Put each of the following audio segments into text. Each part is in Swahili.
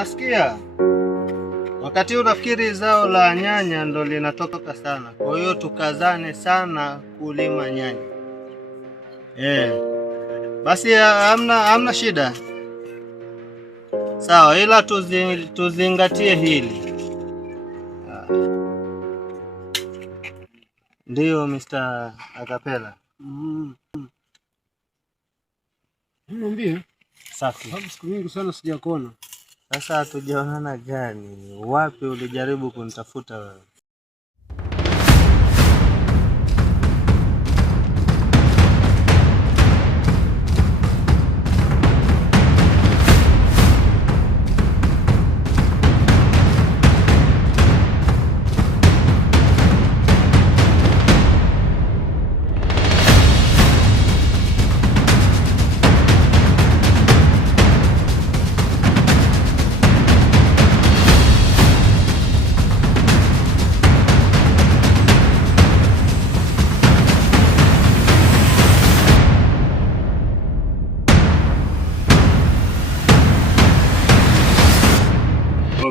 unasikia? Wakati unafikiri zao la nyanya ndo linatoka sana. Kwa hiyo tukazane sana kulima nyanya. Basi hamna shida. Sawa, ila tuzingatie hili. Ndio Mr. Acapella. Niambie. Safi. Siku nyingi sana sijakuona. Sasa hatujaonana gani? Wapi ulijaribu kunitafuta wewe?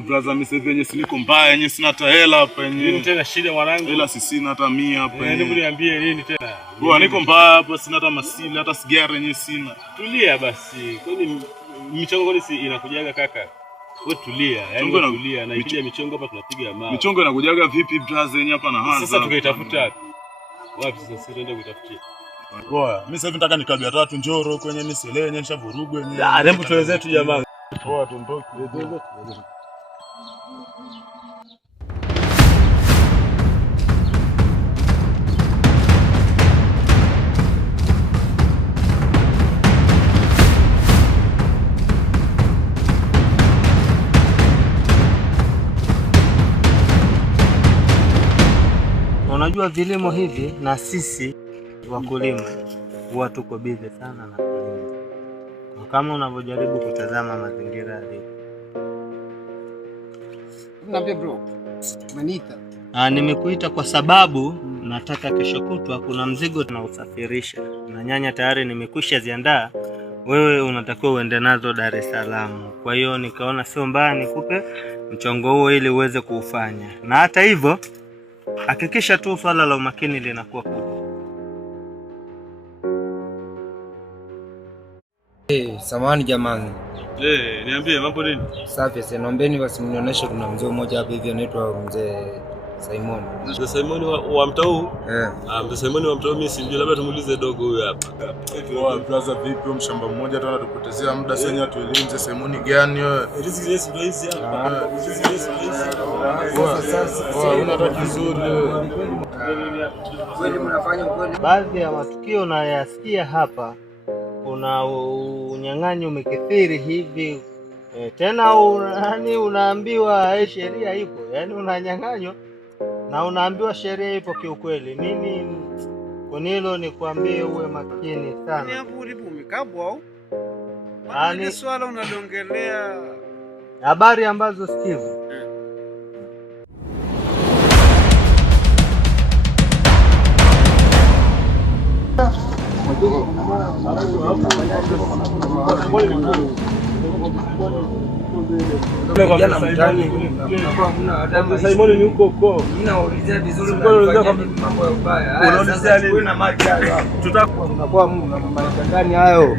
Brother, mimi sasa yenyewe niko mbaya, yenyewe sina hata hela hapa yenyewe. Nini tena shida mwanangu? Hela sina hata 100 hapa yenyewe. Hebu niambie nini tena? Bwana niko mbaya hapa, sina hata masili, hata sigara yenyewe sina. Tulia basi. Kwani michongo kwani si inakujaga kaka? Wewe tulia, yaani tulia na ikija michongo hapa tunapiga mawe. Michongo inakujaga vipi brother yenyewe hapa na Hanza? Sasa tukaitafuta wapi sasa tuende kutafutia? Poa, mimi sasa hivi nataka nikabia 3 Njoro kwenye misele yenyewe nishavurugwa yenyewe. Hebu tuelezee tu jamaa. Poa, tumboke. Unajua vilimo hivi na sisi wakulima huwa tuko busy sana na kulima. Kama unavyojaribu kutazama mazingira yalivyo. Niambie bro. Umeniita? Nimekuita kwa sababu nataka kesho kutwa kuna mzigo tunausafirisha. Na nyanya tayari nimekwisha ziandaa. Wewe unatakiwa uende nazo Dar es Salaam. Kwa hiyo nikaona sio mbaya nikupe mchongo huo ili uweze kuufanya. Na hata hivyo hakikisha tu swala la umakini linakuwa kubwa. Samahani jamani. Niambie mambo nini? Safi, sasa naombeni basi mnionyeshe kuna mzee mmoja hapa hivi anaitwa mzee Simon. Mzee Simon wa mtau? Mzee Simon wa mtau mimi simjui, labda tumuulize dogo huyo hapa. Poa brother, vipi mshamba mmoja tu anatupotezea muda sasa tuelimze Simon gani wewe? Hizi ndio hizi hapa. Poa, unataka kizuri wewe. Kweli mnafanya kweli? Baadhi ya matukio unayasikia hapa kuna unyang'anyi umekithiri hivi. Tena unaambiwa sheria ipo. Yaani unanyang'anywa na unaambiwa sheria ipo kiukweli. Mimi kwa hilo nikwambie uwe makini sana. Ni hapo ulipo umekabwa au? Yaani swala unaliongelea habari ambazo Steve Simon ni huko. Ninaulizia vizuri mambo ya ubaya. Unaulizia nini? Na maji hayo hapo. Tutakuwa na maisha gani hayo?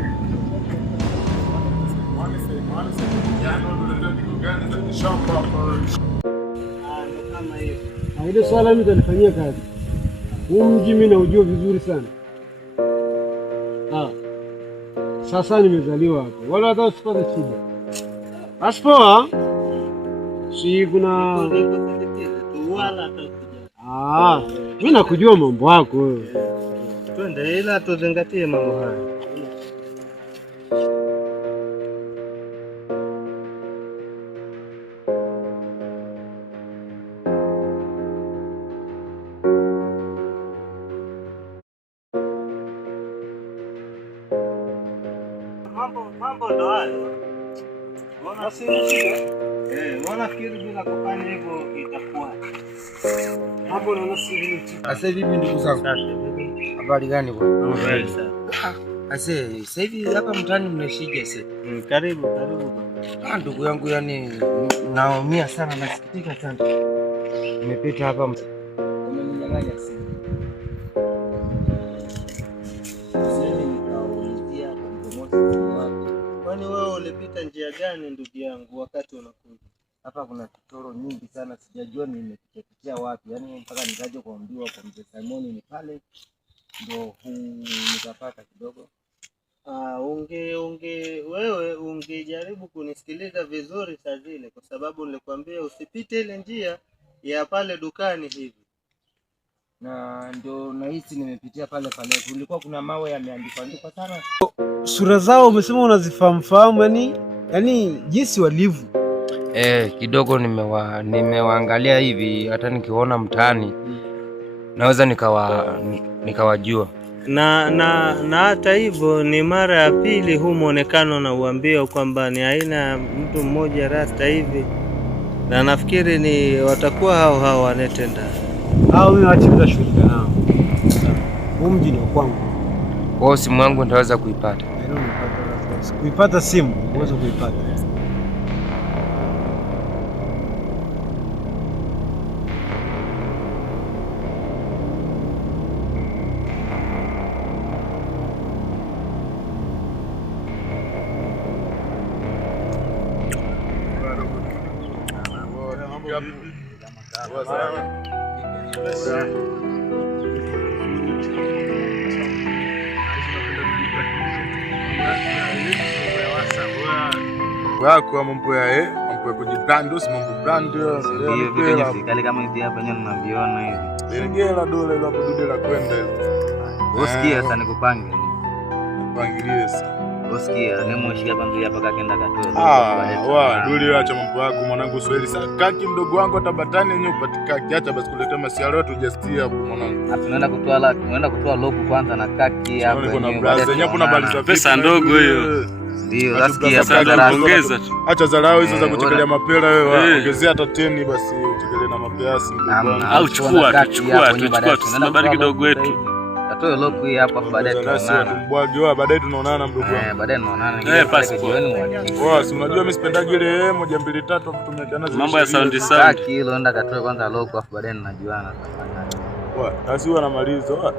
ile swala mimi nitalifanyia kazi. Huu mji mimi naujua vizuri sana. Sasa nimezaliwa hapa. Wala hata usipate shida. Aspoa. Si kuna mimi nakujua mambo yako wewe. twende, ila tuzingatie mambo haya. Mambo ndo hayo. Basi wanafikiri bila kufanya hivyo itakuwa. Mambo na nasi. Sasa hivi ndugu zangu. Habari gani bwana? Nzuri sana. Sasa hivi hapa mtaani mnaishije sasa? Karibu. Ndugu yangu, yani naumia sana, nasikitika sana. Nimepita hapa umeninyang'anya simu. Kwani wewe ulipita njia gani ndugu yangu wakati unakuja? Hapa kuna kitoro nyingi sana, sijajua nimepitia wapi. Yaani mpaka nikaje kuambiwa kwa mzee Simon ni pale ndio nikapata kidogo. Wewe ungejaribu kunisikiliza vizuri saa zile, kwa sababu nilikwambia usipite ile njia ya pale dukani hivi. Na ndio nahisi nimepitia pale. Kulikuwa kuna mawe yameandikwa sana. Sura zao umesema unazifahamu, yani jinsi walivyo. Kidogo nimewaangalia hivi, hata nikiona mtaani naweza nikawajua. Na hata hivyo ni mara ya pili huu muonekano na uambia kwamba ni aina ya mtu mmoja rasta hivi, na nafikiri ni watakuwa hao wanetenda hao. Mimi wachiza shughuli nao. Huu mji ni kwangu. Kwa simu yangu nitaweza kuipata. Kuipata simu, uweze kuipata. Wako mambo ya kujibrand, mambo brand ndio vitu vya serikali kama hivi hapa nyenye mnaviona hivi. Ingela dola ile hapo dude la kwenda hivi. Usikia sasa nikupange. Nipangilie sasa. Usikia nimushika panzi hapa kakenda katoa. Duli acha mambo yako mwanangu Swahili. Sasa kaki mdogo wangu hata batani yenyewe upatikaki. Acha basi kuletea masiara yote ujastia hapo mwanangu. Tunaenda kutoa loku kwanza na kaki hapo. Kuna blaza yenyewe kuna bali za pesa ndogo hiyo. Ndio nasikia sasa ongeza tu. Acha dharau hizo za kuchekelea mapera wewe. Ongezea hata 10 basi uchekelee na mapeasi. Au chukua tu. Sina bali kidogo wetu. Atoe loku hii hapa baadaye tunaonana. Mbwage baadaye tunaonana mdogo wangu. Baadaye tunaonana. Poa, si unajua mimi sipendaje ile 1 2 3 tumeachana mambo ya sound. Kaki hilo enda katoe kwanza loku afu baadaye tunajuana. Poa, basi huwa namaliza.